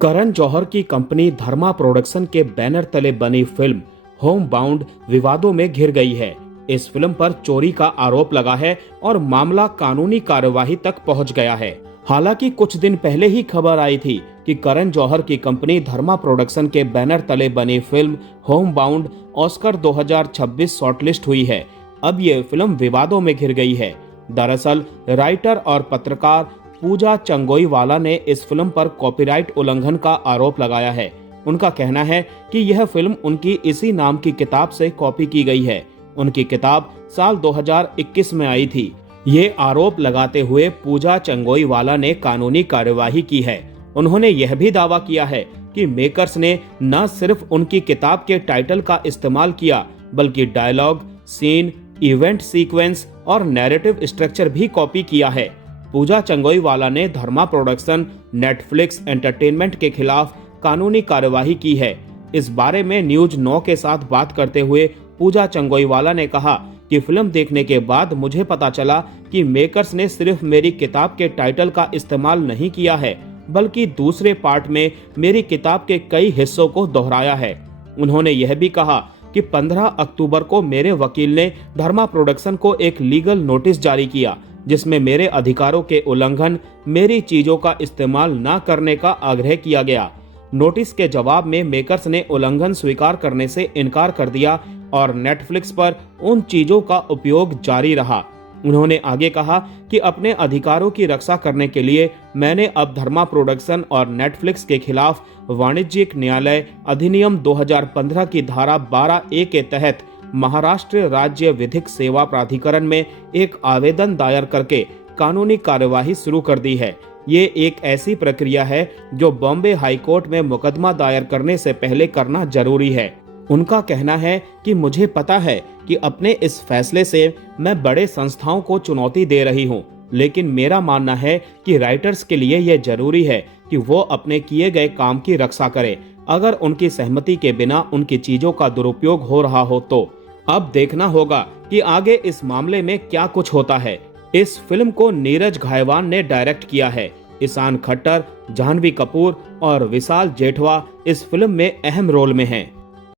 करण जौहर की कंपनी धर्मा प्रोडक्शन के बैनर तले बनी फिल्म होम बाउंड विवादों में घिर गई है। इस फिल्म पर चोरी का आरोप लगा है और मामला कानूनी कार्यवाही तक पहुंच गया है। हालांकि कुछ दिन पहले ही खबर आई थी कि करण जौहर की कंपनी धर्मा प्रोडक्शन के बैनर तले बनी film home bound Oscar 2026 shortlist हुई है। अब ये फिल्म विवादों में घिर गई है। दरअसल राइटर और पत्रकार पूजा चंगोईवाला ने इस फिल्म पर कॉपीराइट उल्लंघन का आरोप लगाया है। उनका कहना है कि यह फिल्म उनकी इसी नाम की किताब से कॉपी की गई है। उनकी किताब साल 2021 में आई थी। ये आरोप लगाते हुए पूजा चंगोईवाला ने कानूनी कार्यवाही की है। उन्होंने यह भी दावा किया है कि मेकर्स ने न सिर्फ उनकी किताब के टाइटल का इस्तेमाल किया, बल्कि डायलॉग, सीन, इवेंट सीक्वेंस और नैरेटिव स्ट्रक्चर भी कॉपी किया है। पूजा चंगोईवाला ने धर्मा प्रोडक्शन, नेटफ्लिक्स एंटरटेनमेंट के खिलाफ कानूनी कार्यवाही की है। इस बारे में न्यूज 9 के साथ बात करते हुए पूजा चंगोईवाला ने कहा कि फिल्म देखने के बाद मुझे पता चला कि मेकर्स ने सिर्फ मेरी किताब के टाइटल का इस्तेमाल नहीं किया है, बल्कि दूसरे पार्ट में मेरी किताब के कई हिस्सों को दोहराया है। उन्होंने यह भी कहा कि 15 अक्टूबर को मेरे वकील ने धर्मा प्रोडक्शन को एक लीगल नोटिस जारी किया, जिसमें मेरे अधिकारों के उल्लंघन, मेरी चीजों का इस्तेमाल न करने का आग्रह किया गया। नोटिस के जवाब में मेकर्स ने उल्लंघन स्वीकार करने से इनकार कर दिया और नेटफ्लिक्स पर उन चीजों का उपयोग जारी रहा। उन्होंने आगे कहा कि अपने अधिकारों की रक्षा करने के लिए मैंने अब धर्मा प्रोडक्शन और नेटफ्लिक्स के खिलाफ वाणिज्यिक न्यायालय अधिनियम 2015 की धारा 12A के तहत महाराष्ट्र राज्य विधिक सेवा प्राधिकरण में एक आवेदन दायर करके कानूनी कार्यवाही शुरू कर दी है। ये एक ऐसी प्रक्रिया है जो बॉम्बे हाई कोर्ट में मुकदमा दायर करने से पहले करना जरूरी है। उनका कहना है कि मुझे पता है कि अपने इस फैसले से मैं बड़े संस्थाओं को चुनौती दे रही हूँ, लेकिन मेरा मानना है कि राइटर्स के लिए यह जरूरी है कि वो अपने किए गए काम की रक्षा करें। अगर उनकी सहमति के बिना उनकी चीजों का दुरुपयोग हो रहा हो तो अब देखना होगा कि आगे इस मामले में क्या कुछ होता है। इस फिल्म को नीरज घायवान ने डायरेक्ट किया है। ईशान खट्टर, जाह्नवी कपूर और विशाल जेठवा इस फिल्म में अहम रोल में हैं।